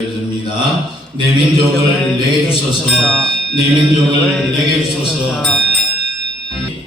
드립니다. 내 민족을 내게 주소서, 내 민족을 내게 주소서.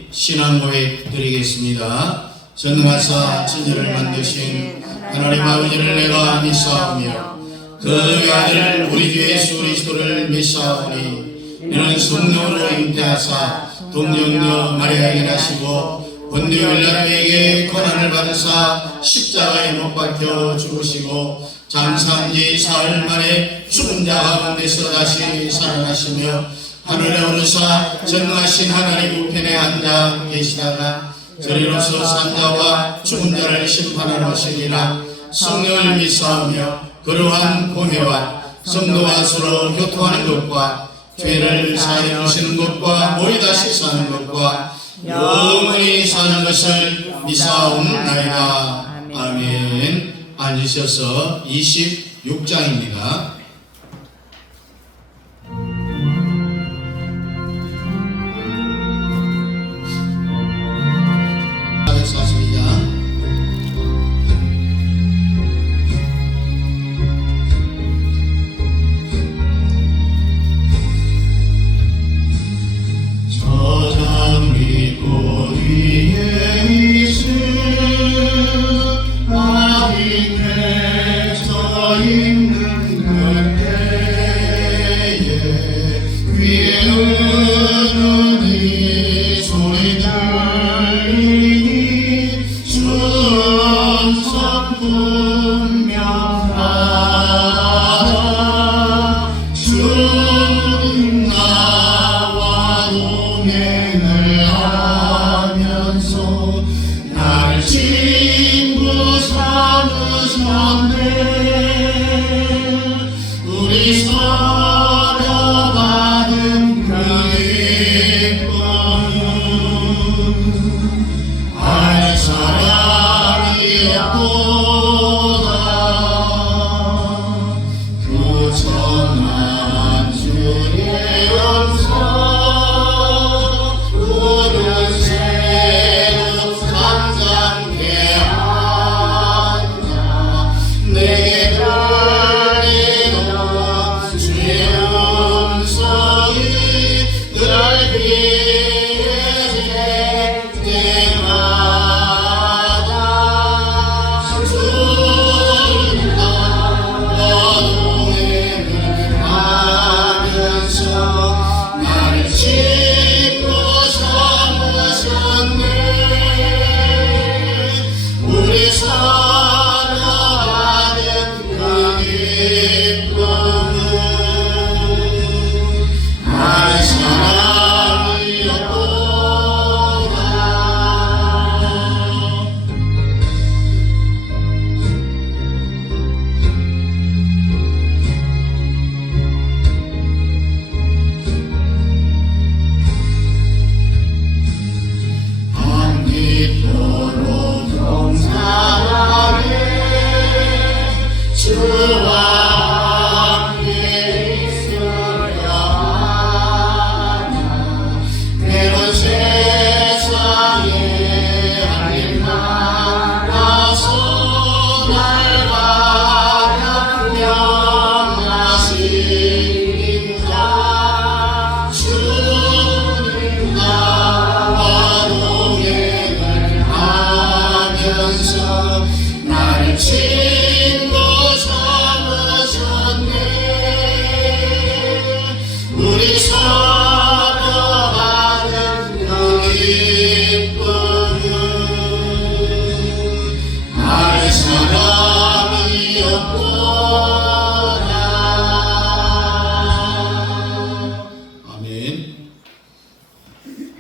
신앙 고백 드리겠습니다. 전능하사 천지를 만드신 하나님 아버지를 내가 믿사오며 그 외아들 우리 주 예수 그리스도를 믿사오니 이는 성령으로 잉태하사 동정녀 마리아에게 나시고 본디오 빌라도에게 고난을 받으사 십자가에 못 박혀 죽으시고 장사한 지 사흘 만에 죽은 자 가운데서 다시 살아나시며 하늘에 오르사 전능하신 하나님 우편에 앉아 계시다가 저리로서 산자와 죽은 자를 심판하러 오시리라. 성령을 믿사오며 그러한 공회와 성도와 서로 교통하는 것과 죄를 사하여 주시는 것과 모이 다시 사는 것과 영원히 사는 것을 믿사옵나이다. 아멘. 앉으셔서 26장입니다.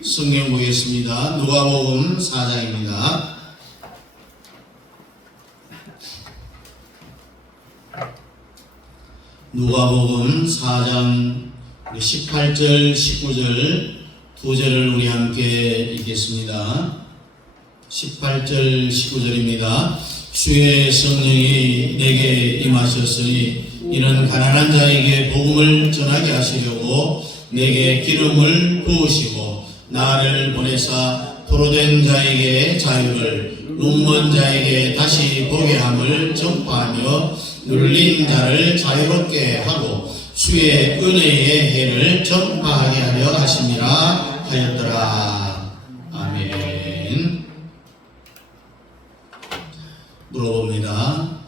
성경 보겠습니다. 누가복음 4장입니다. 누가복음 4장 18절 19절 두 절을 우리 함께 읽겠습니다. 18절 19절입니다. 주의 성령이 내게 임하셨으니 이는 가난한 자에게 복음을 전하게 하시려고 내게 기름을 부으시고 나를 보내사 포로된 자에게 자유를 눈먼 자에게 다시 보게 함을 전파하며 눌린 자를 자유롭게 하고 주의 은혜의 해를 전파하게 하려 하심이라 하였더라. 아멘. 물어봅니다.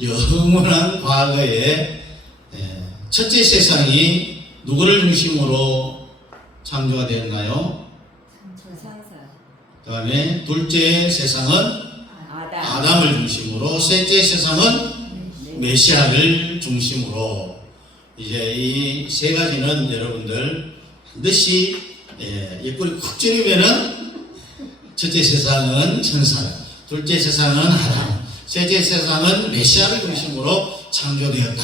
영원한 과거에 첫째 세상이 누구를 중심으로 창조가 되었나요? 그 다음에 둘째 세상은 아담을 중심으로, 셋째 세상은 메시아를 중심으로. 이제 이 세 가지는 여러분들 반드시 옆구리 쿡 찌르면은 첫째 세상은 천사, 둘째 세상은 아담, 셋째 세상은 메시아를 중심으로 창조되었다.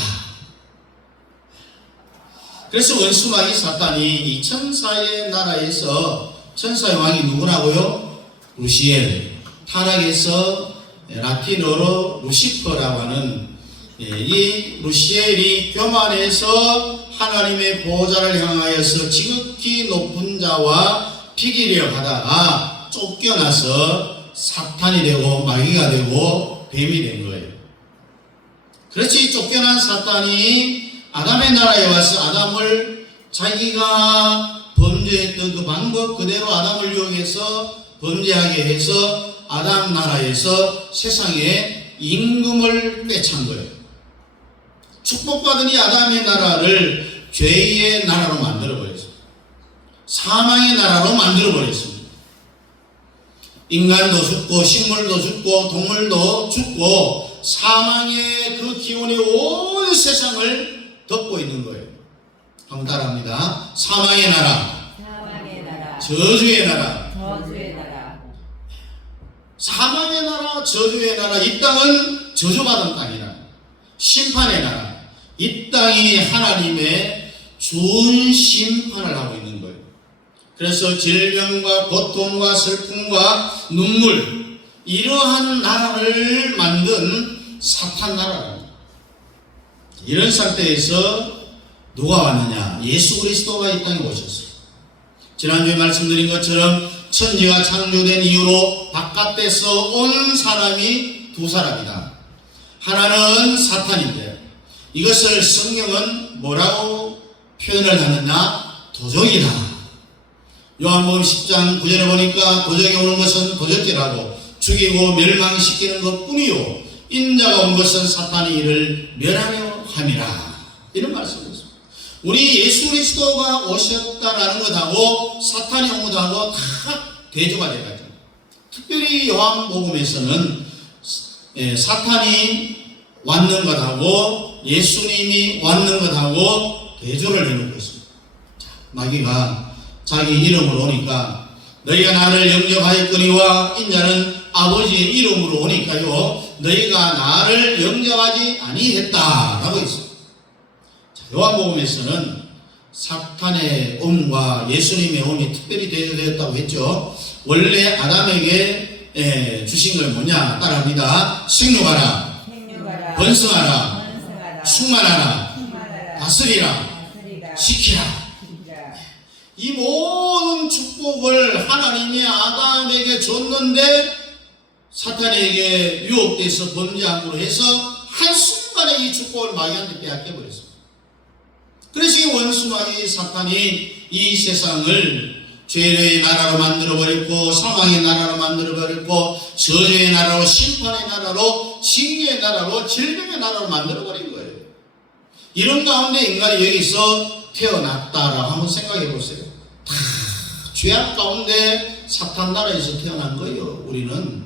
그래서 원수마귀 사탄이 이 천사의 나라에서, 천사의 왕이 누구라고요? 루시엘. 타락에서 라틴어로 루시퍼라고 하는 이 루시엘이 교만해서 하나님의 보좌를 향하여서 지극히 높은 자와 피기려 하다가 쫓겨나서 사탄이 되고 마귀가 되고 뱀이 된 거예요. 그렇지, 쫓겨난 사탄이 아담의 나라에 와서 아담을 자기가 범죄했던 그 방법 그대로 아담을 이용해서 범죄하게 해서 아담 나라에서 세상에 임금을 꿰찬 거예요. 축복받은 이 아담의 나라를 죄의 나라로 만들어버렸어요. 사망의 나라로 만들어버렸습니다. 인간도 죽고 식물도 죽고 동물도 죽고 사망의 그 기운이 온 세상을 덮고 있는 거예요. 한번 따라합니다. 사망의 나라, 저주의 나라, 사망의 나라, 저주의 나라. 이 땅은 저주받은 땅이라, 심판의 나라. 이 땅이 하나님의 준 심판을 하고 있는 거예요. 그래서 질병과 고통과 슬픔과 눈물, 이러한 나라를 만든 사탄 나라입니다. 이런 상태에서 누가 왔느냐? 예수 그리스도가 이 땅에 오셨어요. 지난주에 말씀드린 것처럼 천지가 창조된 이후로 바깥에서 온 사람이 두 사람이다. 하나는 사탄인데, 이것을 성경은 뭐라고 표현을 하느냐? 도적이다. 요한복음 10장 9절에 보니까 도적이 오는 것은 도적질하고 죽이고 멸망시키는 것 뿐이요 인자가 온 것은 사탄이 이를 멸하려 함이라. 이런 말씀이었습니다. 우리 예수 그리스도가 오셨다라는 것하고 사탄이 온 것하고 다 대조가 돼가지고, 특별히 요한복음에서는 사탄이 왔는 것하고 예수님이 왔는 것하고 대조를 해놓고 있습니다. 자, 마귀가 자기 이름으로 오니까 너희가 나를 영접하였거니와 인자는 아버지의 이름으로 오니까요 너희가 나를 영접하지 아니했다라고 있습니다. 자, 요한복음에서는 사탄의 온과 예수님의 온이 특별히 대조되었다고 했죠. 원래 아담에게 주신 걸 뭐냐? 따라합니다. 생육하라, 번성하라, 충만하라, 다스리라, 지키라. 이 모든 축복을 하나님이 아담에게 줬는데 사탄에게 유혹돼서 범죄함으로 해서 한순간에 이 축복을 마귀한테 빼앗겨버렸습니다. 그래서 이 원수마귀 사탄이 이 세상을 죄의 나라로 만들어버렸고 사망의 나라로 만들어버렸고 저주의 나라로, 심판의 나라로, 징계의 나라로, 질병의 나라로 만들어버린 거예요. 이런 가운데 인간이 여기서 태어났다라고 한번 생각해 보세요. 다 죄악 가운데 사탄 나라에서 태어난 거예요, 우리는.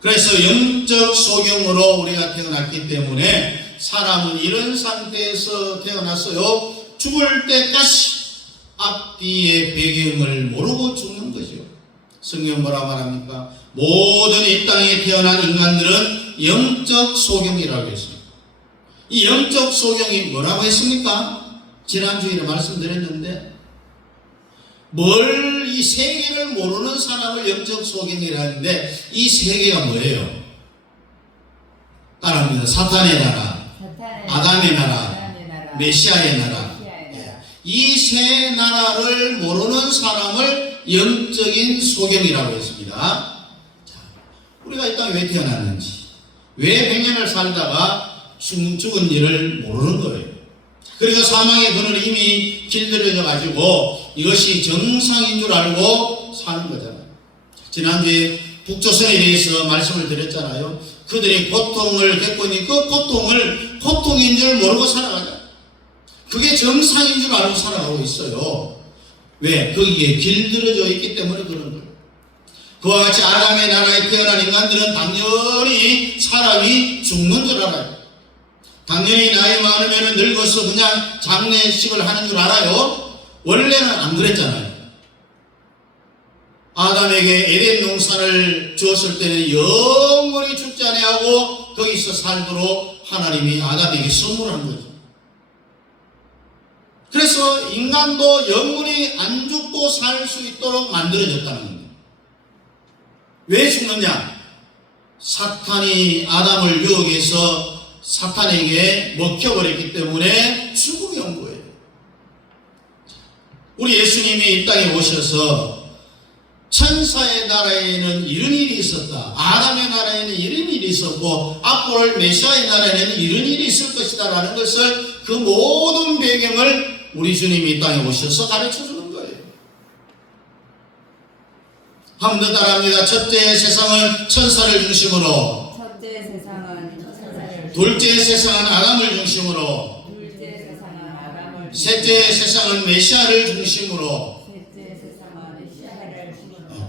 그래서 영적 소경으로 우리가 태어났기 때문에 사람은 이런 상태에서 태어났어요. 죽을 때까지 앞뒤의 배경을 모르고 죽는 거죠. 성경 뭐라 말합니까? 모든 이 땅에 태어난 인간들은 영적 소경이라고 했습니다. 이 영적 소경이 뭐라고 했습니까? 지난주에 말씀드렸는데, 이 세계를 모르는 사람을 영적 소경이라 하는데, 이 세계가 뭐예요? 따라합니다. 사탄의 나라, 아담의 나라, 메시아의 나라. 이 세 나라를 모르는 사람을 영적인 소경이라고 했습니다. 자, 우리가 이 땅에 왜 태어났는지, 왜 100년을 살다가 죽은 일을 모르는 거예요. 그리고 사망의 그는 이미 길들여져 가지고 이것이 정상인 줄 알고 사는 거잖아요. 지난주에 북조선에 대해서 말씀을 드렸잖아요. 그들이 고통을 겪고 있는 그 고통을 고통인 줄 모르고 살아가자. 그게 정상인 줄 알고 살아가고 있어요. 왜? 거기에 길들여져 있기 때문에 그런 거예요. 그와 같이 아담의 나라에 태어난 인간들은 당연히 사람이 죽는 줄 알아요. 당연히 나이 많으면 늙어서 그냥 장례식을 하는 줄 알아요. 원래는 안 그랬잖아요. 아담에게 에덴 동산을 주었을 때는 영원히 죽지 아니하고 거기서 살도록 하나님이 아담에게 선물한 거죠. 그래서 인간도 영원히 안 죽고 살 수 있도록 만들어졌다는 겁니다. 왜 죽느냐? 사탄이 아담을 유혹해서 사탄에게 먹혀버렸기 때문에 죽음이 온 거예요. 우리 예수님이 이 땅에 오셔서 천사의 나라에는 이런 일이 있었다. 아담의 나라에는 이런 일이 있었고 앞으로 올 메시아의 나라에는 이런 일이 있을 것이다 라는 것을 그 모든 배경을 우리 주님이 이 땅에 오셔서 가르쳐주는 거예요. 한 번 더 따라합니다. 첫째 세상은 천사를 중심으로, 둘째 세상은 아담을 중심으로, 셋째 세상은 메시아를 중심으로,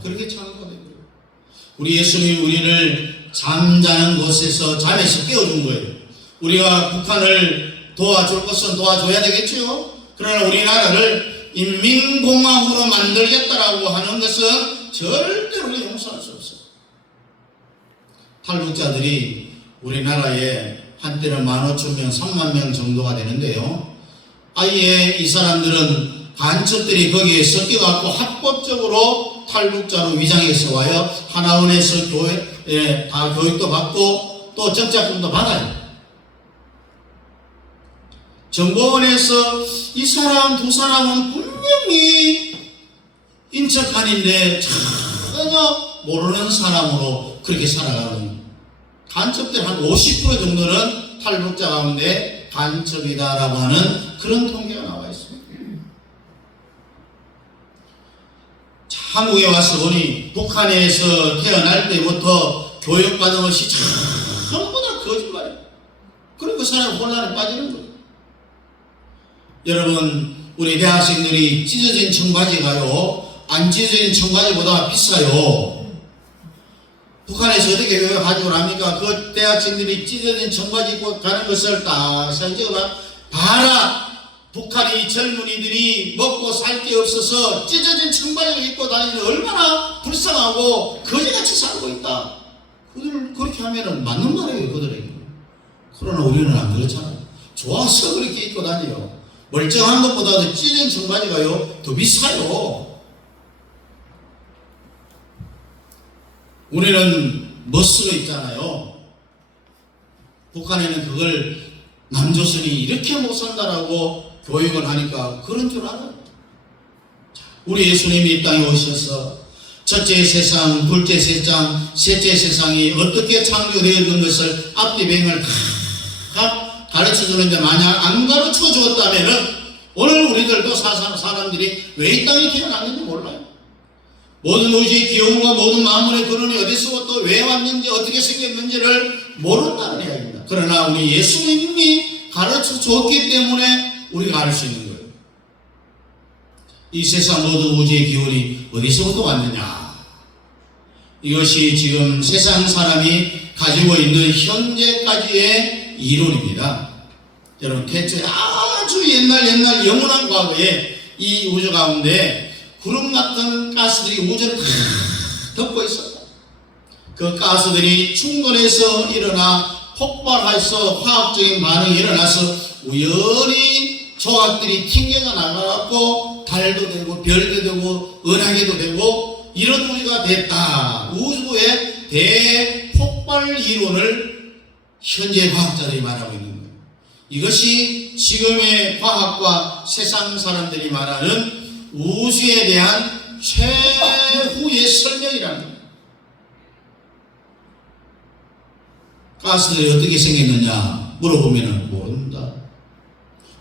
그렇게 창조된 거예요. 우리 예수님이 우리를 잠자는 곳에서 잠에서 깨워준 거예요. 우리가 북한을 도와줄 것은 도와줘야 되겠죠. 그러나 우리나라를 인민공화국으로 만들겠다라고 하는 것은 절대로 용서할 수 없어요. 탈북자들이 우리나라에 한때는 15,000명, 30,000명 정도가 되는데요. 아예 이 사람들은 간첩들이 거기에 섞여갖고 합법적으로 탈북자로 위장해서 와요. 하나원에서 다 교육도 받고 또 적자금도 받아요. 정보원에서 이 사람 두 사람은 분명히 인척한인데 전혀 모르는 사람으로 그렇게 살아가는 간첩들 한 50% 정도는 탈북자 가운데 간첩이다라고 하는 그런 통계가 나와 있습니다. 한국에 와서 보니 북한에서 태어날 때부터 교육받은 것이 전부 다 거짓말이에요. 그리고 그 사람이 혼란에 빠지는 거예요. 여러분, 우리 대학생들이 찢어진 청바지가요, 안 찢어진 청바지보다 비싸요. 북한에서 어떻게 교육 가지고 합니까? 그 대학생들이 찢어진 청바지 입고 가는 것을 딱 사진 찍어봐. 봐라! 북한이 젊은이들이 먹고 살 게 없어서 찢어진 청바지를 입고 다니는 얼마나 불쌍하고 거지같이 살고 있다. 그들 그렇게 하면은 맞는 말이에요, 그들에게. 그러나 우리는 안 그렇잖아요. 좋아서 그렇게 입고 다녀요. 멀쩡한 것보다도 찢은 청바지가요 더 비싸요. 우리는 멋스러 입잖아요. 북한에는 그걸 남조선이 이렇게 못 산다라고 교육을 하니까 그런 줄 알아요. 우리 예수님이 이 땅에 오셔서 첫째 세상, 둘째 세상, 셋째 세상이 어떻게 창조되었는 것을 앞뒤 배경을 다 가르쳐 주는데 만약 안 가르쳐 주었다면은 오늘 우리들도 사람들이 왜 이 땅에 태어났는지 몰라요. 모든 우주의 기운과 모든 만물의 근원이 어디서부터 왜 왔는지 어떻게 생겼는지를 모른다는 이야기입니다. 그러나 우리 예수님이 가르쳐 주었기 때문에 우리가 알 수 있는 거예요. 이 세상 모든 우주의 기운이 어디서부터 왔느냐. 이것이 지금 세상 사람이 가지고 있는 현재까지의 이론입니다. 여러분, 대체 아주 옛날 영원한 과거에 이 우주 가운데 구름 같은 가스들이 우주를 다 덮고 있었다. 그 가스들이 충돌해서 일어나 폭발해서 화학적인 반응이 일어나서 우연히 조각들이 튕겨가 나가고 달도 되고 별도 되고 은하계도 되고 이런 우주가 됐다. 우주의 대폭발 이론을 현재 과학자들이 말하고 있는 거예요. 이것이 지금의 과학과 세상 사람들이 말하는 우주에 대한 최후의 설명이라는 거예요. 가스들이 어떻게 생겼느냐 물어보면 모른다.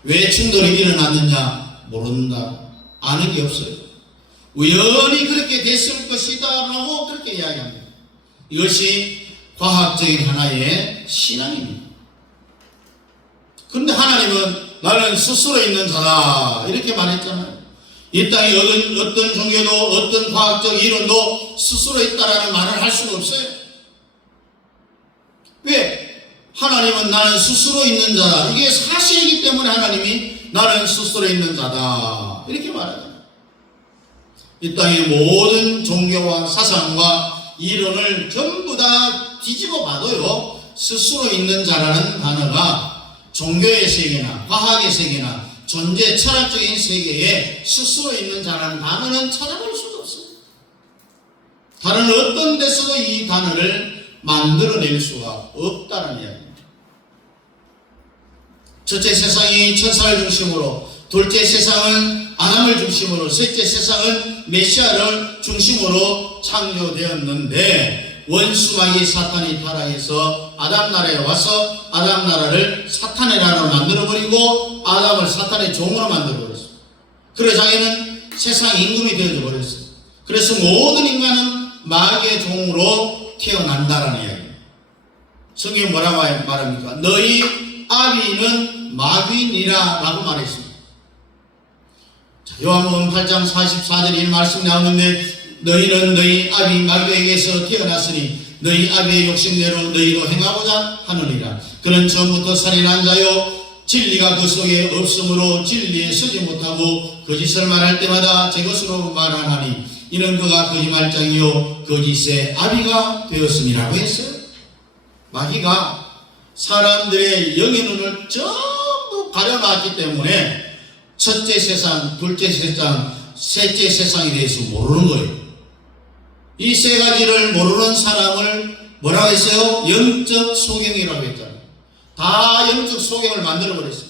왜 충돌이 일어났느냐 모른다. 아는 게 없어요. 우연히 그렇게 됐을 것이다 라고 그렇게 이야기합니다. 이것이 과학적인 하나의 신앙입니다. 그런데 하나님은 나는 스스로 있는 자다 이렇게 말했잖아요. 이 땅에 어떤 종교도 어떤 과학적 이론도 스스로 있다라는 말을 할 수가 없어요. 왜? 하나님은 나는 스스로 있는 자다. 이게 사실이기 때문에 하나님이 나는 스스로 있는 자다 이렇게 말하잖아요. 이 땅의 모든 종교와 사상과 이론을 전부 다 뒤집어 봐도요, 스스로 있는 자라는 단어가 종교의 세계나 과학의 세계나 존재 철학적인 세계에 스스로 있는 자라는 단어는 찾아볼 수가 없어요. 다른 어떤 데서도 이 단어를 만들어낼 수가 없다는 이야기입니다. 첫째 세상이 천사를 중심으로, 둘째 세상은 아담을 중심으로, 셋째 세상은 메시아를 중심으로 창조되었는데 원수마귀 사탄이 타락해서 아담 나라에 와서 아담 나라를 사탄의 나라로 만들어버리고 아담을 사탄의 종으로 만들어버렸어요. 그래서 자기는 세상 임금이 되어져 버렸어요. 그래서 모든 인간은 마귀의 종으로 태어난다라는 이야기입니다. 성경이 뭐라고 말합니까? 너희 아비는 마귀니라 라고 말했습니다. 자, 요한복음 8장 44절에 이 말씀 나오는데 너희는 너희 아비 마귀에게서 태어났으니 너희 아비의 욕심대로 너희도 행하고자 하느니라. 그는 처음부터 살인한 자요 진리가 그 속에 없으므로 진리에 서지 못하고 거짓을 말할 때마다 제 것으로 말하나니 이는 그가 거짓말장이요 거짓의 아비가 되었음이라고 했어요. 마귀가 사람들의 영의 눈을 전부 가려놨기 때문에 첫째 세상, 둘째 세상, 셋째 세상에 대해서 모르는 거예요. 이 세 가지를 모르는 사람을 뭐라고 했어요? 영적 소경이라고 했잖아요. 다 영적 소경을 만들어버렸어요.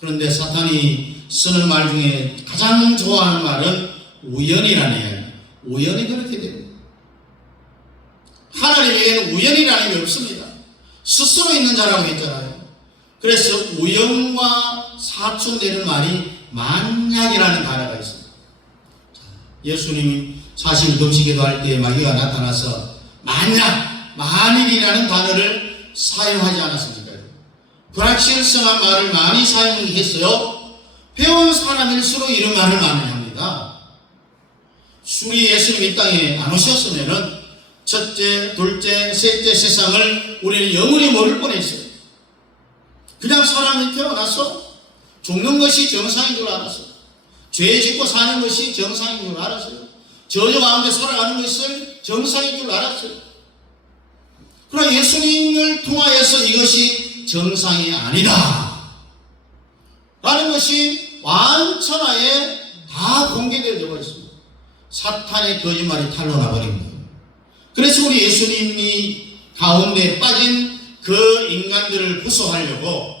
그런데 사탄이 쓰는 말 중에 가장 좋아하는 말은 우연이라는 이야기예요. 우연히 그렇게 됩니다. 하나님에게는 우연이라는 게 없습니다. 스스로 있는 자라고 했잖아요. 그래서 우연과 사춘되는 말이 만약이라는 단어가 있습니다. 예수님이 40일 금식기도 할 때 마귀가 나타나서 만약, 만일이라는 단어를 사용하지 않았습니까? 불확실성한 말을 많이 사용했어요. 배운 사람일수록 이런 말을 많이 합니다. 주의 예수님 이 땅에 안 오셨으면은 첫째, 둘째, 셋째 세상을 우리는 영원히 모를 뻔했어요. 그냥 사람이 태어나서 죽는 것이 정상인 줄 알았어요. 죄 짓고 사는 것이 정상인 줄 알았어요. 저주 가운데 살아가는 것을 정상인 줄 알았어요. 그러나 예수님을 통하여서 이것이 정상이 아니다 라는 것이 완천하에 다 공개되어 버렸습니다. 사탄의 거짓말이 탄로나 버린 거예요. 그래서 우리 예수님이 가운데 빠진 그 인간들을 구속하려고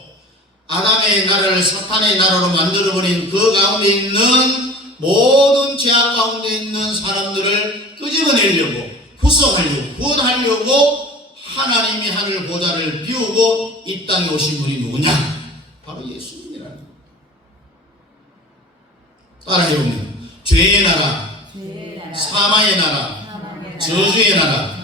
아담의 나라를 사탄의 나라로 만들어버린 그 가운데 있는 모든 죄악 가운데 있는 사람들을 끄집어내려고 구속하려고 구원하려고 하나님이 하늘 보좌를 비우고 이 땅에 오신 분이 누구냐? 바로 예수님이라는 거예요. 따라해보면 죄의 나라, 사망의 나라, 저주의 나라.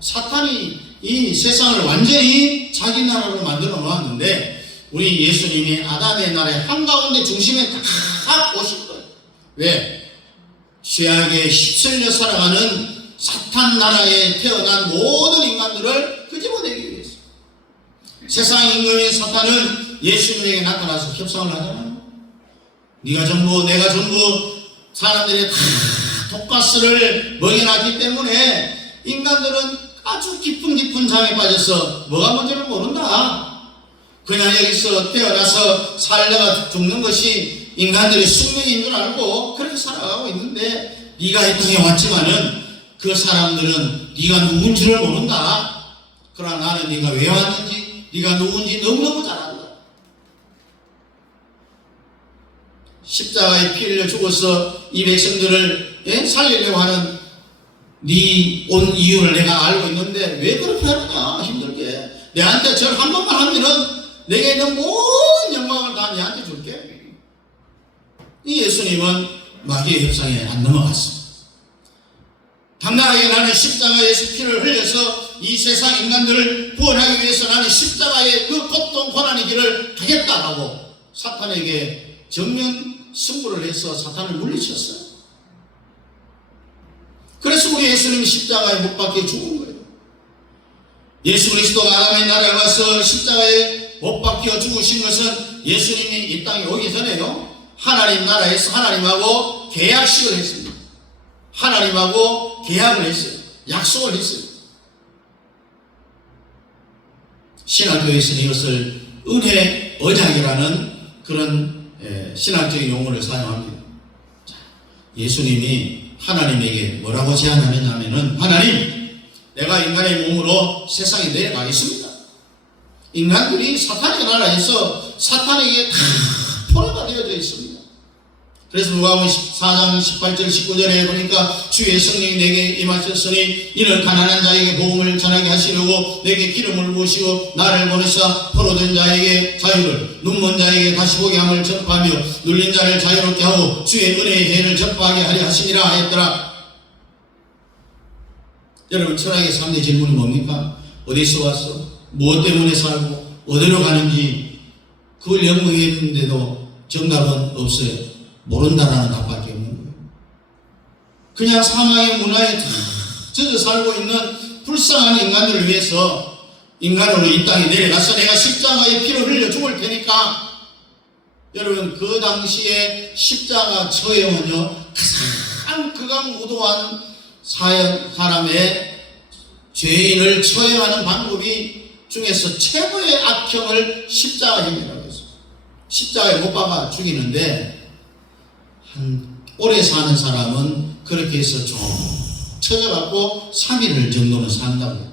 사탄이 이 세상을 완전히 자기 나라로 만들어 놓았는데 우리 예수님이 아담의 나라의 한가운데 중심에 딱 오신 거예요. 왜? 죄악에 휩쓸려 살아가는 사탄 나라에 태어난 모든 인간들을 끄집어내기 위해서. 세상 임금인 사탄은 예수님에게 나타나서 협상을 하잖아요. 네가 전부 내가 전부 사람들이 다 독가스를 먹여놨기 때문에 인간들은 아주 깊은 잠에 빠져서 뭐가 뭔지를 모른다. 그냥 여기서 태어나서 살다가 죽는 것이 인간들의 숙명인 줄 알고 그렇게 살아가고 있는데 네가 이 땅에 왔지만은 그 사람들은 네가 누군지를 모른다. 그러나 나는 네가 왜 왔는지 네가 누군지 너무너무 잘 안다. 십자가에 피 흘려 죽어서 이 백성들을 살리려고 하는 네 온 이유를 내가 알고 있는데 왜 그렇게 하느냐 힘들게. 내한테 절 한 번만 하면은 내게 있는 모든 영광을 다 내한테 줄게. 이 예수님은 마귀의 협상에 안 넘어갔습니다. 당당하게 나는 십자가에서 피를 흘려서 이 세상 인간들을 구원하기 위해서 나는 십자가의 그 고통 고난의 길을 가겠다라고 사탄에게 정면 승부를 해서 사탄을 물리쳤어요. 그래서 우리 예수님이 십자가에 못 박혀 죽은 거예요. 예수 그리스도가 아담의 나라에 와서 십자가에 못 박혀 죽으신 것은 예수님이 이 땅에 오기 전에요, 하나님 나라에서 하나님하고 계약식을 했습니다. 하나님하고 계약을 했어요. 약속을 했어요. 신학교에서는 이것을 은혜 언약이라는 그런 신학적인 용어를 사용합니다. 예수님이 하나님에게 뭐라고 제안하느냐 하면은, 하나님, 내가 인간의 몸으로 세상에 내려가겠습니다. 인간들이 사탄의 나라에서 사탄에게 다 포로가 되어져 있습니다. 그래서 누가복음 14장 18절 19절에 보니까 주의 성령이 내게 임하셨으니 이는 가난한 자에게 복음을 전하게 하시려고 내게 기름을 부으시고 나를 보내사 포로된 자에게 자유를, 눈먼 자에게 다시 보게 함을 전파하며 눌린 자를 자유롭게 하고 주의 은혜의 해를 전파하게 하려 하시니라 하였더라. 여러분, 철학의 3대 질문은 뭡니까? 어디서 왔어? 무엇 때문에 살고 어디로 가는지 그걸 연구했는데도 정답은 없어요. 모른다라는 답밖에 없는 거예요. 그냥 사망의 문화에 젖어 살고 있는 불쌍한 인간들을 위해서 인간으로 이 땅에 내려가서 내가 십자가에 피를 흘려 죽을 테니까. 여러분, 그 당시에 십자가 처형은요, 가장 극악무도한 사람의 죄인을 처형하는 방법이 중에서 최고의 악형을 십자가형이라고 했어요. 십자가에 못 박아 죽이는데 오래 사는 사람은 그렇게 해서 좀 쳐져갖고 3일 정도는 산다고.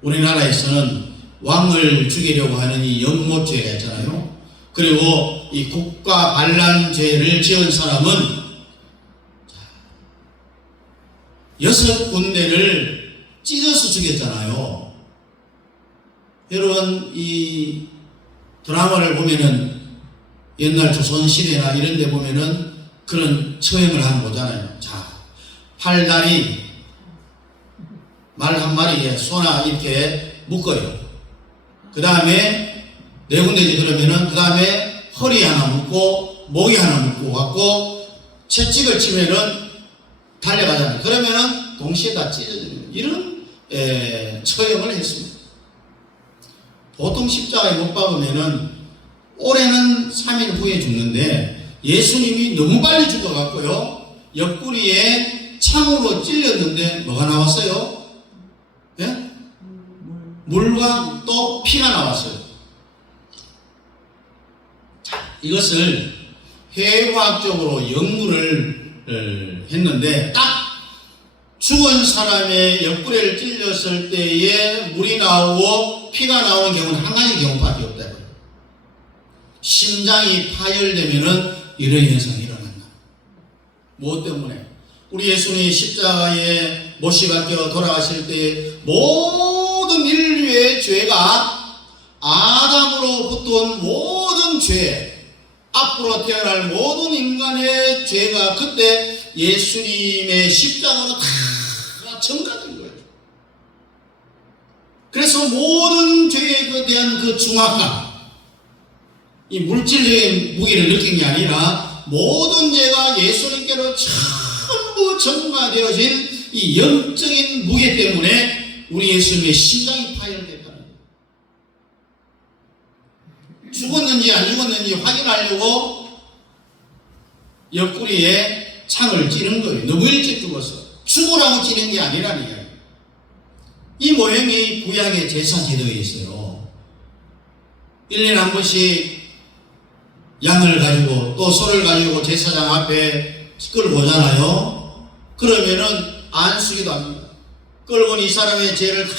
우리나라에서는 왕을 죽이려고 하는 이 연못죄가 있잖아요. 그리고 이 국가 반란죄를 지은 사람은 6군데를 찢어서 죽였잖아요. 여러분, 이 드라마를 보면은 옛날 조선시대나 이런 데 보면은 그런 처형을 하는 거잖아요. 자, 팔다리, 말 한 마리에 소나 이렇게 묶어요. 그 다음에 4군데지 그러면은 그 다음에 허리 하나 묶고 목이 하나 묶고 갖고 채찍을 치면은 달려가잖아요. 그러면은 동시에 다 찢어져요. 이런 처형을 했습니다. 보통 십자가에 못 박으면은 올해는 3일 후에 죽는데 예수님이 너무 빨리 죽어갖고요, 옆구리에 창으로 찔렸는데 뭐가 나왔어요? 예? 물과 또 피가 나왔어요. 이것을 해외과학적으로 연구를 했는데 딱 죽은 사람의 옆구리를 찔렸을 때에 물이 나오고 피가 나오는 경우는 한 가지 경우밖에 없다. 심장이 파열되면은 이런 현상이 일어난다. 무엇 때문에? 우리 예수님이 십자가에 못이 박혀 돌아가실 때 모든 인류의 죄가, 아담으로부터 온 모든 죄, 앞으로 태어날 모든 인간의 죄가 그때 예수님의 십자가로 다 전가된 거예요. 그래서 모든 죄에 대한 그 중압감, 이 물질적인 무기를 느낀 게 아니라 모든 죄가 예수님께로 전부 전가되어진 이 영적인 무게 때문에 우리 예수님의 심장이 파열됐다는 거예요. 죽었는지 안 죽었는지 확인하려고 옆구리에 창을 찌는 거예요. 너무 일찍 죽었어. 죽으라고 찌는 게 아니라는 거예요. 이 모형이 구약의 제사 제도에 있어요. 1년에 한 번씩 양을 가지고 또 소를 가지고 제사장 앞에 끌고 오잖아요. 그러면은 안수기도 합니다. 끌고 이 사람의 죄를 다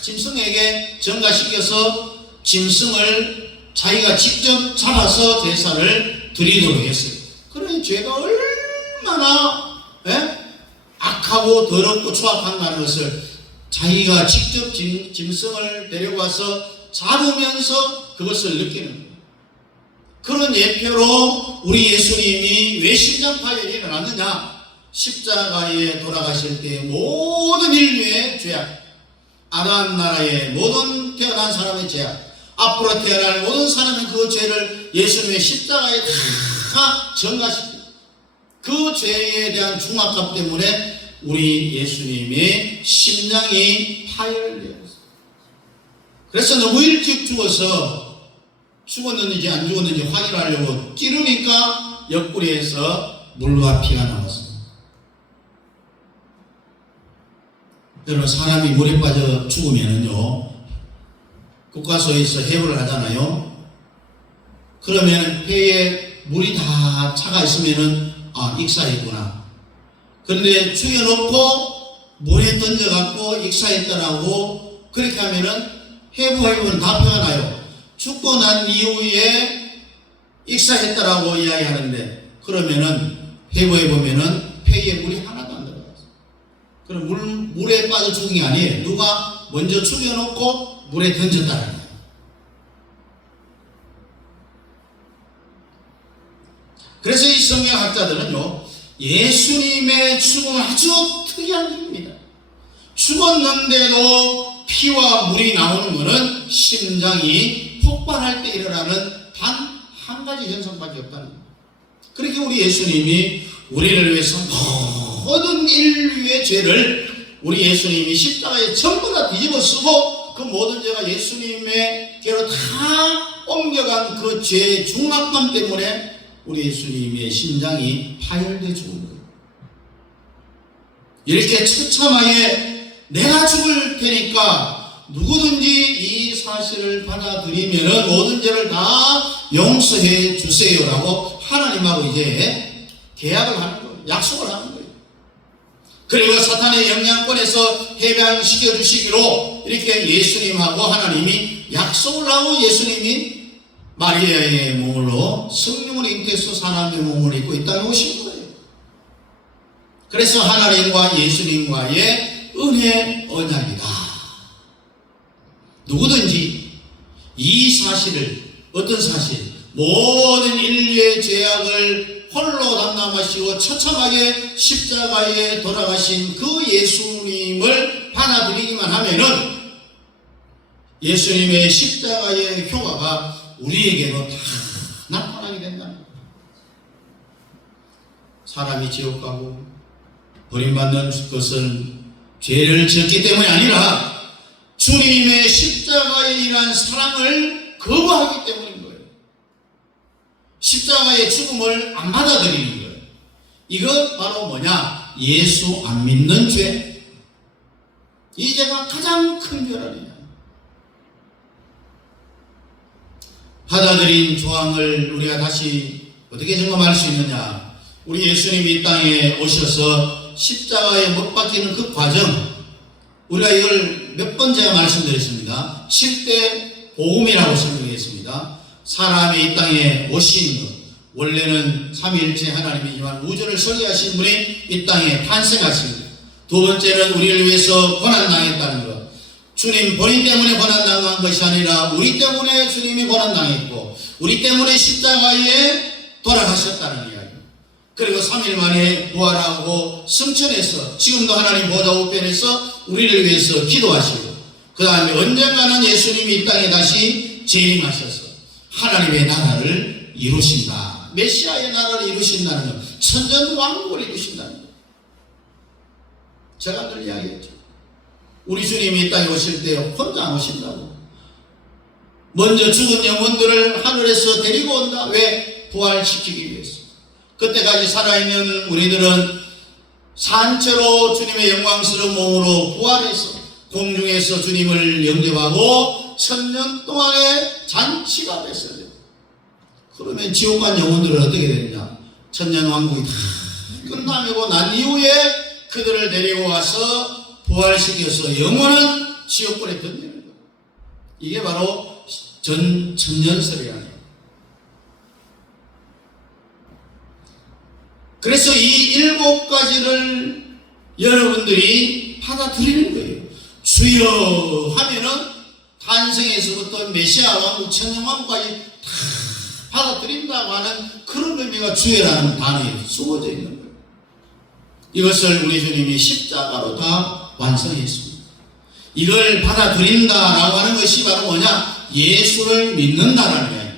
짐승에게 전가시켜서 짐승을 자기가 직접 잡아서 제사를 드리도록 했어요. 그러니 죄가 얼마나 예? 악하고 더럽고 추악한다는 것을 자기가 직접 짐승을 데려가서 잡으면서 그것을 느끼는 거예요. 그런 예표로 우리 예수님이 왜 심장파열이 일어났느냐? 십자가에 돌아가실 때 모든 인류의 죄악, 아담 나라의 모든 태어난 사람의 죄악, 앞으로 태어날 모든 사람의 그 죄를 예수님의 십자가에 다 전가시킵니다. 그 죄에 대한 중압감 때문에 우리 예수님의 심장이 파열되었어요. 그래서 너무 일찍 죽어서 죽었는지 안 죽었는지 확인하려고 찌르니까 옆구리에서 물과 피가 나왔습니다. 여러분, 사람이 물에 빠져 죽으면은요, 국가서에서 해부를 하잖아요. 그러면 폐에 물이 다 차가 있으면은 익사했구나. 그런데 죽여놓고 물에 던져갖고 익사했다라고 그렇게 하면은 해부는 다 표가 나요. 죽고 난 이후에 익사했다라고 이야기하는데, 그러면은 해부해보면은 폐에 물이 하나도 안 들어갔어요. 그럼 물에 빠져 죽은 게 아니에요. 누가 먼저 죽여놓고 물에 던졌다는 거예요. 그래서 이 성경학자들은요, 예수님의 죽음은 아주 특이한 일입니다. 죽었는데도 피와 물이 나오는 것은 심장이 폭발할 때 일어나는 단 한 가지 현상밖에 없다는 거예요. 그렇게 우리 예수님이 우리를 위해서 모든 인류의 죄를 우리 예수님이 십자가에 전부 다 뒤집어 쓰고 그 모든 죄가 예수님의께로 다 옮겨간 그 죄의 중압감 때문에 우리 예수님의 심장이 파열돼 죽은 거예요. 이렇게 처참하게 내가 죽을 테니까 누구든지 이 사실을 받아들이면 모든 죄를 다 용서해 주세요라고 하나님하고 이제 계약을 하는 거예요. 약속을 하는 거예요. 그리고 사탄의 영향권에서 해방시켜 주시기로 이렇게 예수님하고 하나님이 약속을 하고 예수님이 마리아의 몸으로 성령을 잉태해서 사람의 몸을 입고 이 땅에 오신 거예요. 그래서 하나님과 예수님과의 은혜 언약이다. 누구든지 이 사실을, 어떤 사실, 모든 인류의 죄악을 홀로 담당하시고 처참하게 십자가에 돌아가신 그 예수님을 받아들이기만 하면은 예수님의 십자가의 효과가 우리에게도 다 나타나게 된다는 거예요. 사람이 지옥 가고 버림받는 것은 죄를 지었기 때문이 아니라 주님의 십자가에 의한 사랑을 거부하기 때문인 거예요. 십자가의 죽음을 안 받아들이는 거예요. 이거 바로 뭐냐? 예수 안 믿는 죄. 이 죄가 가장 큰 죄 아니냐. 받아들인 조항을 우리가 다시 어떻게 점검할 수 있느냐? 우리 예수님이 이 땅에 오셔서 십자가에 못 박히는 그 과정, 우리가 이걸 몇 번 제가 말씀드렸습니다. 7대 복음이라고 설명했습니다. 사람이 이 땅에 오신 것, 원래는 삼위일체 하나님이지만 우주를 설계하신 분이 이 땅에 탄생하신 것. 두 번째는 우리를 위해서 고난당했다는 것. 주님 본인 때문에 고난당한 것이 아니라 우리 때문에 주님이 고난당했고 우리 때문에 십자가에 돌아가셨다는 이야기. 그리고 3일 만에 부활하고 승천해서 지금도 하나님 보좌 우편에서 우리를 위해서 기도하시고 그 다음에 언젠가는 예수님이 이 땅에 다시 재림하셔서 하나님의 나라를 이루신다. 메시아의 나라를 이루신다는 것, 천전왕국을 이루신다는 것. 제가 늘 이야기했죠. 우리 주님이 이 땅에 오실 때 혼자 안 오신다고. 먼저 죽은 영혼들을 하늘에서 데리고 온다. 왜? 부활시키기 위해서. 그때까지 살아있는 우리들은 산채로 주님의 영광스러운 몸으로 부활해서 공중에서 주님을 영접하고 1000년 동안의 잔치가 됐어야 돼요. 그러면 지옥 간 영혼들은 어떻게 되느냐? 천년왕국이 다 끝나고 난 이후에 그들을 데리고 와서 부활시켜서 영원한 지옥불에 던지는 거예요. 이게 바로 천년설이라는 거예요. 그래서 이 7가지를 여러분들이 받아들이는 거예요. 주여 하면은 탄생에서부터 메시아 왕국, 천년 왕국까지 다 받아들인다고 하는 그런 의미가 주여라는 단어에 숨어져 있는 거예요. 이것을 우리 주님이 십자가로 다 완성했습니다. 이걸 받아들인다라고 하는 것이 바로 뭐냐? 예수를 믿는다라는 거예요.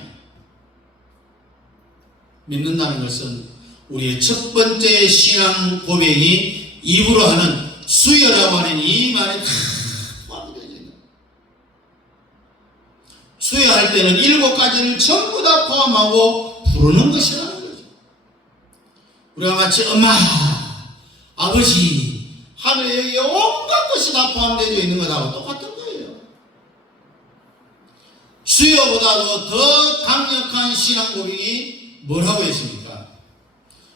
믿는다는 것은 우리의 첫 번째 신앙 고백이 입으로 하는 수여라고 하는 이 말에 다 포함되어 있는 거예요. 수여할 때는 7가지를 전부 다 포함하고 부르는 것이라는 거죠. 우리가 마치 엄마, 아버지 하늘에 여기에 온갖 것이 다 포함되어 있는 것하고 똑같은 거예요. 수여보다도 더 강력한 신앙 고백이 뭐라고 했습니까?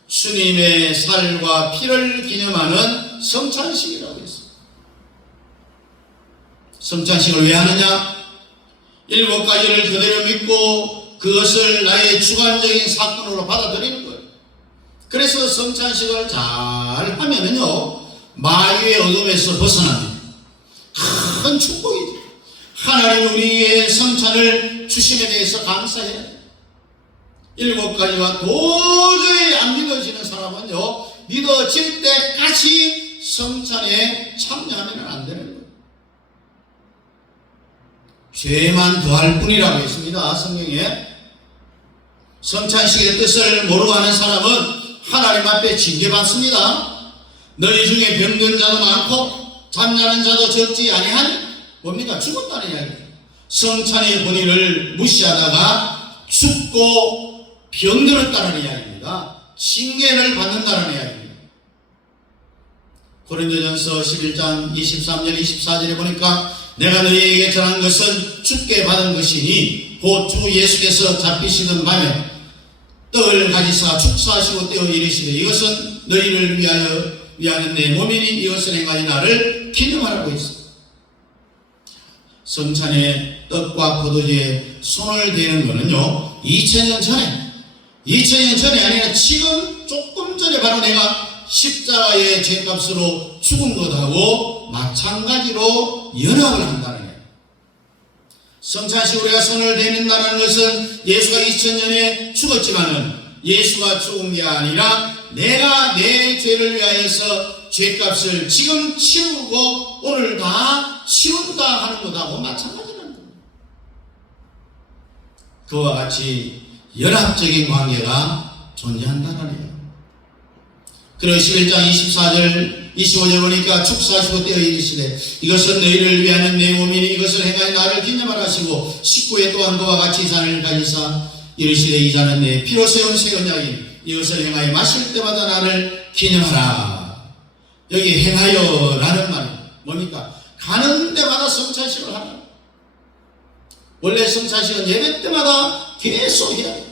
주님의 살과 피를 기념하는 성찬식이라고 했습니다. 성찬식을 왜 하느냐? 7가지를 그대로 믿고 그것을 나의 주관적인 사건으로 받아들이는 거예요. 그래서 성찬식을 잘 하면은요, 마귀의 어둠에서 벗어납니다. 큰 축복이죠. 하나님 우리의 성찬을 주심에 대해서 감사해야 돼요. 7가지가 도저히 안 믿어지는 사람은요, 믿어질 때까지 성찬에 참여하면 안 되는 거예요. 죄만 더할 뿐이라고 했습니다. 성경에. 성찬식의 뜻을 모르고 하는 사람은 하나님 앞에 징계받습니다. 너희 중에 병든 자도 많고 잠자는 자도 적지 아니하니 뭡니까? 죽었다는 이야기예요. 성찬의 본의를 무시하다가 죽고 병들었다는 이야기입니다. 징계를 받는다는 이야기입니다. 고린도전서 11장 23절 24절에 보니까 내가 너희에게 전한 것은 주께 받은 것이니 곧 주 예수께서 잡히시던 밤에 떡을 가지사 축사하시고 떼어 이르시되 이것은 너희를 위하는 내 몸이니 이것을 행하니 나를 기념하라고 했습니다. 성찬에 떡과 포도주에 손을 대는 것은요, 2000년 전에 아니라 지금 조금 전에 바로 내가 십자가의 죄값으로 죽은 것하고 마찬가지로 연합을 한다는 거예요. 성찬식 우리가 손을 대는다는 것은 예수가 2000년에 죽었지만은 예수가 죽은 게 아니라 내가 내 죄를 위하여서 죄값을 지금 치우고 오늘 다 치운다 하는 것하고 마찬가지라는 겁니다. 그와 같이 연합적인 관계가 존재한다는 거예요. 그리고 11장 24절 25절 보니까 축사하시고 떼어 이르시되 이것은 너희를 위하는 내 몸이니 이것을 행하여 나를 기념하라 하시고 19에 또한 그와 같이 잔을 가지사 이르시되 이 잔은 내 피로 세운 새 언약이니 이것을 행하여 마실 때마다 나를 기념하라. 여기 행하여 라는 말이 뭡니까? 가는 데마다 성찬식을 하라. 원래 성찬식은 예배 때마다 계속 해야 돼요.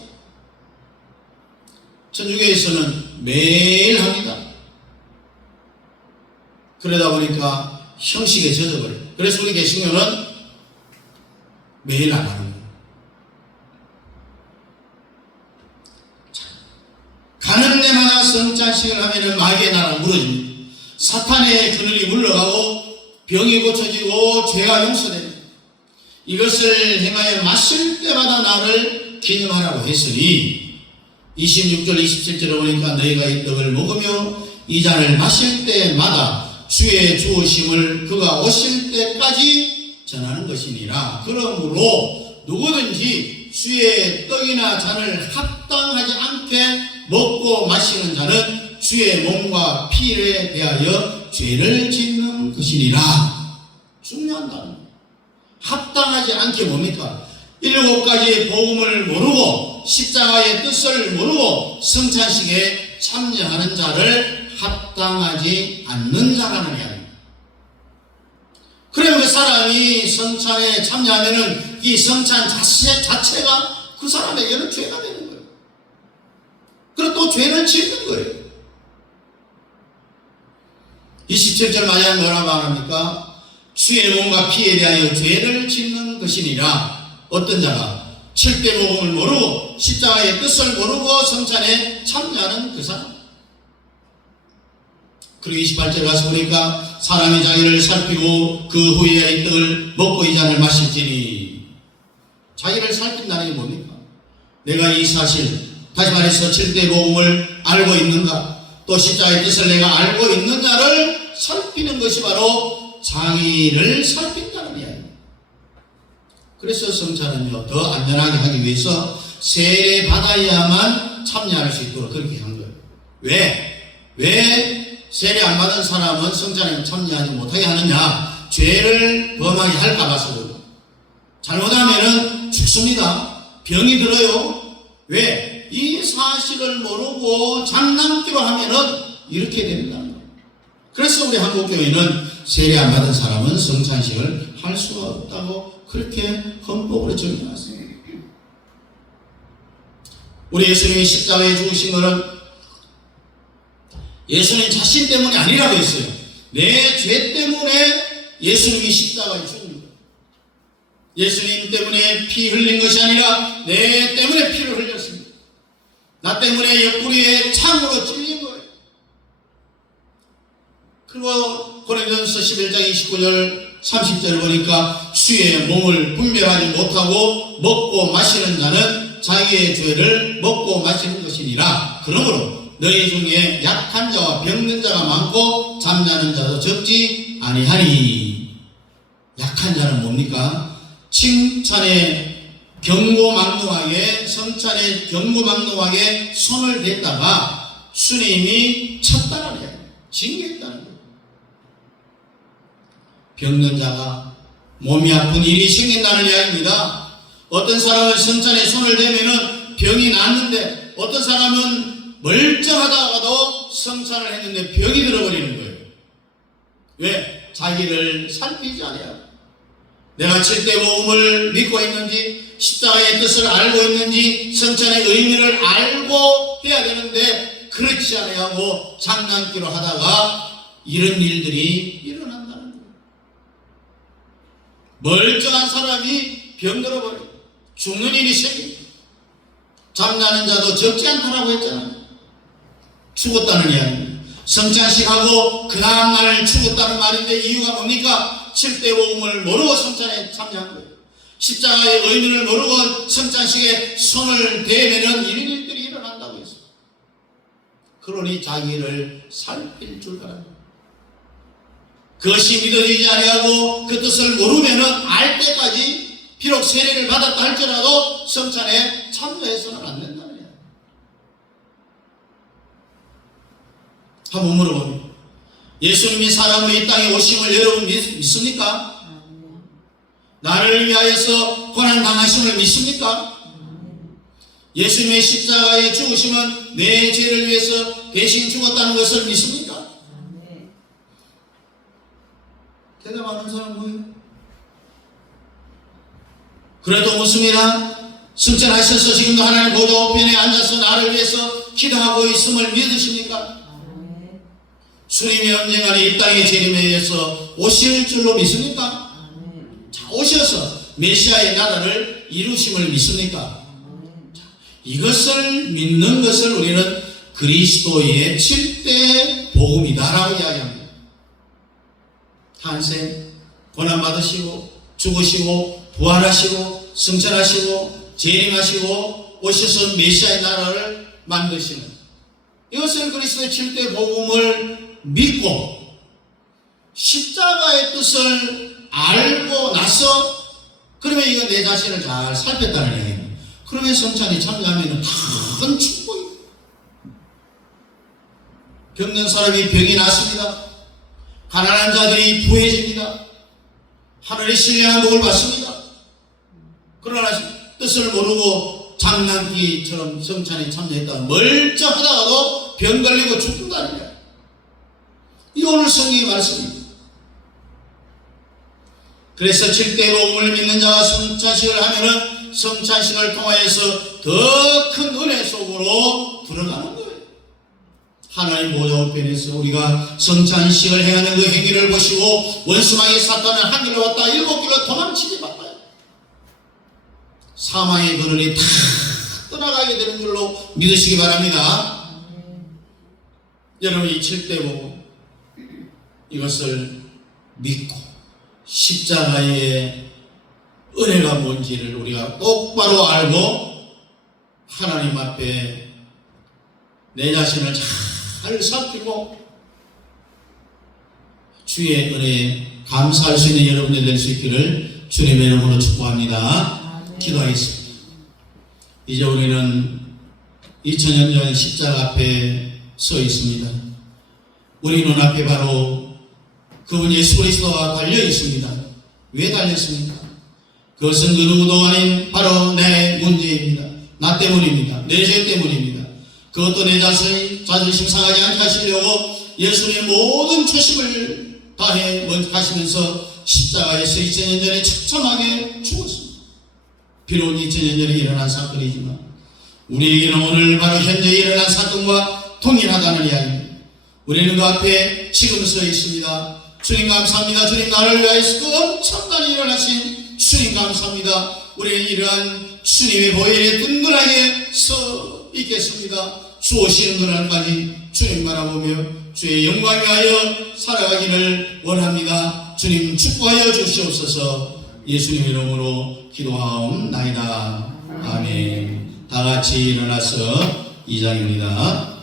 천주교에서는 매일 합니다. 그러다 보니까 형식에 젖어버려요. 그래서 우리 개신교는 매일 안 하는 거예요. 가는 데마다 성찬식을 하면 마귀의 나라가 무너집니다. 사탄의 그늘이 물러가고 병이 고쳐지고 죄가 용서됩니다. 이것을 행하여 마실 때마다 나를 기념하라고 했으니 26절 27절에 보니까 너희가 이 떡을 먹으며 이 잔을 마실 때마다 주의 주오심을 그가 오실 때까지 전하는 것이니라. 그러므로 누구든지 주의 떡이나 잔을 합당하지 않게 먹고 마시는 자는 주의 몸과 피에 대하여 죄를 짓는 것이니라. 중요하다는 거예요. 합당하지 않게 뭡니까? 7가지의 복음을 모르고 십자가의 뜻을 모르고 성찬식에 참여하는 자를 합당하지 않는 자라는 이야기입니다. 그러면 그 사람이 성찬에 참여하면은 이 성찬 자체가 그 사람에게는 죄가 되는 거예요. 그리고 또 죄를 짓는 거예요. 27절 마지막 뭐라고 말합니까? 주의 몸과 피에 대하여 죄를 짓는 것이니라. 어떤 자가 7대 복음을 모르고 십자가의 뜻을 모르고 성찬에 참여하는 그 사람, 그리고 28절 가서 보니까 사람이 자기를 살피고 그 후에 이 떡을 먹고 이 잔을 마실지니, 자기를 살핀다는 게 뭡니까? 내가 이 사실, 다시 말해서 7대 복음을 알고 있는가, 또 십자가의 뜻을 내가 알고 있느냐를 살피는 것이 바로 자기를 살핀다는 이야기입니다. 그래서 성찬은요, 더 안전하게 하기 위해서 세례 받아야만 참여할 수 있도록 그렇게 한 거예요. 왜 세례 안 받은 사람은 성찬에 참여하지 못하게 하느냐? 죄를 범하게 할까 봐서 그래요. 잘못하면은 죽습니다. 병이 들어요. 왜? 이 사실을 모르고 장난기로 하면은 이렇게 된다는 거예요. 그래서 우리 한국교회는 세례 안 받은 사람은 성찬식을 할 수가 없다고 그렇게 헌법으로 정해놨어요. 우리 예수님이 십자가에 죽으신 것은 예수님 자신 때문이 아니라고 했어요. 내 죄 때문에 예수님이 십자가에 죽은 거예요. 예수님 때문에 피 흘린 것이 아니라 내 때문에 피를 흘렸습니다. 나 때문에 옆구리에 창으로 찔린 거예요. 그리고 고린도전서 11장 29절 30절 보니까 주의 몸을 분별하지 못하고 먹고 마시는 자는 자기의 죄를 먹고 마시는 것이니라. 그러므로 너희 중에 약한 자와 병든 자가 많고 잠자는 자도 적지 아니하니. 약한 자는 뭡니까? 칭찬에 경고망동하게, 성찬에 경고망동하게 손을 댔다가 주님이 쳤다는 거예요. 징계했다는 거예요. 병든 자가 몸이 아픈 일이 생긴다는 이야기입니다. 어떤 사람은 성찬에 손을 대면은 병이 낫는데, 어떤 사람은 멀쩡하다가도 성찬을 했는데 병이 들어버리는 거예요. 왜? 자기를 살피지 않아요. 내가 7대 복음을 믿고 있는지, 십자가의 뜻을 알고 있는지, 성찬의 의미를 알고 해야 되는데 그렇지 않아요. 장난기로 하다가 이런 일들이 일어난다는 거예요. 멀쩡한 사람이 병들어 버려요. 죽는 일이 생깁니다. 잠자는 자도 적지 않다라고 했잖아요. 죽었다는 이야기입니다. 성찬식하고 그 다음날 죽었다는 말인데 이유가 뭡니까? 7대 복음을 모르고 성찬에 참여한 거예요. 십자가의 의미를 모르고 성찬식에 손을 대면은 이런 일들이 일어난다고 했어요. 그러니 자기를 살필 줄 알아요. 그것이 믿어지지 아니하고 그 뜻을 모르면은 알 때까지 비록 세례를 받았다 할지라도 성찬에 참여해서는 안 된다는 거예요. 한번 물어봅니다. 예수님이 사람으로 이 땅에 오심을 여러분 믿습니까? 나를 위하여서 고난당하심을 믿습니까? 예수님의 십자가에 죽으심은 내 죄를 위해서 대신 죽었다는 것을 믿습니까? 대답하는 사람 뭐예요? 그래도 묻습니다. 승천하셔서 지금도 하나님 보좌 우편에 앉아서 나를 위해서 기도하고 있음을 믿으십니까? 주님이 언젠가는 이 땅의 재림에 의해서 오실 줄로 믿습니까? 자, 오셔서 메시아의 나라를 이루심을 믿습니까? 자, 이것을 믿는 것을 우리는 그리스도의 7대 복음이다라고 이야기합니다. 탄생, 고난받으시고 죽으시고 부활하시고 승천하시고 재림하시고 오셔서 메시아의 나라를 만드시는, 이것을 그리스도의 7대 복음을 믿고 십자가의 뜻을 알고 나서, 그러면 이거 내 자신을 잘 살폈다는 얘기예요. 그러면 성찬에 참여하면 큰 축복이에요. 병든 사람이 병이 낫습니다. 가난한 자들이 부해집니다. 하늘의 신령한 복을 받습니다. 그러나 뜻을 모르고 장난기처럼 성찬에 참여했다가 멀쩡하다가도 병 걸리고 죽는다는 거예요. 이 오늘 성경의 말씀입니다. 그래서 7대 복음을 믿는 자가 성찬식을 하면은 성찬식을 통하여서 더 큰 은혜 속으로 들어가는 거예요. 하나님 보좌 우편에서 우리가 성찬식을 행하는 그 행위를 보시고 원수마귀 사탄은 한 길로 왔다 7길로 도망치지 말아요. 사망의 그늘이 다 떠나가게 되는 줄로 믿으시기 바랍니다. 여러분, 이 7대 복음, 이것을 믿고 십자가의 은혜가 뭔지를 우리가 똑바로 알고 하나님 앞에 내 자신을 잘 살피고 주의 은혜에 감사할 수 있는 여러분들 될 수 있기를 주님의 이름으로 축복합니다. 기도하겠습니다. 이제 우리는 2000년 전 십자가 앞에 서 있습니다. 우리 눈앞에 바로 그분 예수 그리스도가 달려 있습니다. 왜 달렸습니까? 그것은 그 누구도 아닌 바로 내 문제입니다. 나 때문입니다. 내 죄 때문입니다. 그것도 내 자존심 상하지 않게 하시려고 예수님의 모든 초심을 다해 가시면서 십자가에서 2000년 전에 처참하게 죽었습니다. 비록 2000년 전에 일어난 사건이지만 우리에게는 오늘 바로 현재 일어난 사건과 동일하다는 이야기입니다. 우리는 그 앞에 지금 서 있습니다. 주님 감사합니다. 주님 나를 위하여서 그 엄청난 일어나신 주님 감사합니다. 우리는 이러한 주님의 보혈에 든든하게 서 있겠습니다. 주 오시는 그날까지 주님 바라보며 주의 영광 위하여 살아가기를 원합니다. 주님 축복하여 주시옵소서. 예수님 이름으로 기도하옵나이다. 아멘. 다 같이 일어나서 2장입니다.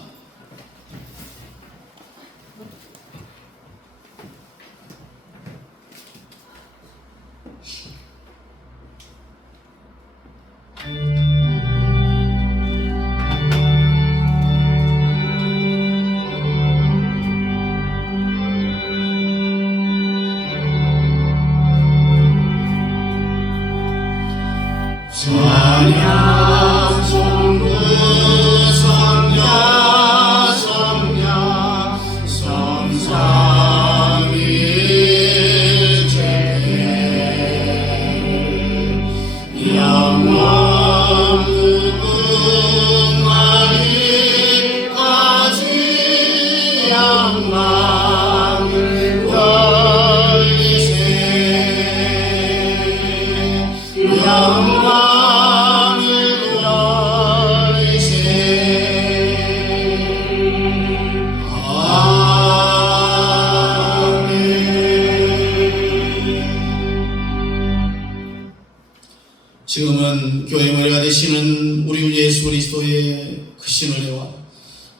찬양 성부 성녀 성녀 성삼위일체 영원 무궁하리까지 영광을 돌리세 지금은 교회 머리가 되시는 우리 주 예수 그리스도의 크신 은혜와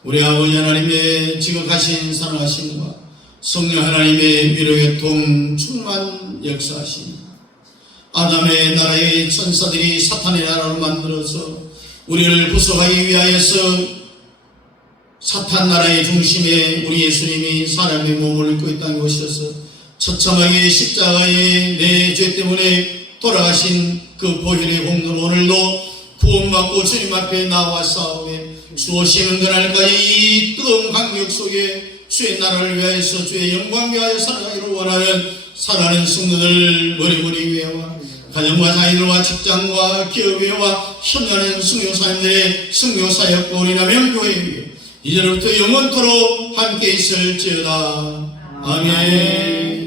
우리 아버지 하나님의 지극하신 사랑하심과 성령 하나님의 위로교통 충만 역사하심, 아담의 나라의 천사들이 사탄의 나라로 만들어서 우리를 구속하기 위하여서 사탄 나라의 중심에 우리 예수님이 사람의 몸을 입고 이 땅에 오셔서 처참하게 십자가에 내 죄 때문에 돌아가신 그 보혈의 공로로 오늘도 구원받고 주님 앞에 나와 싸우며 주 오시는 그날까지 이 뜨거운 강력 속에 주의 나라를 위하여서 주의 영광 위하여 살아가기를 원하는 사랑하는 성도들 머리머리 위에와 가정과 자녀들과 직장과 기업 위에와 현존하는 순교사님들의 순교사역과 우리나 명교회 위에 이제부터 영원토록 함께 있을지어다. 아멘.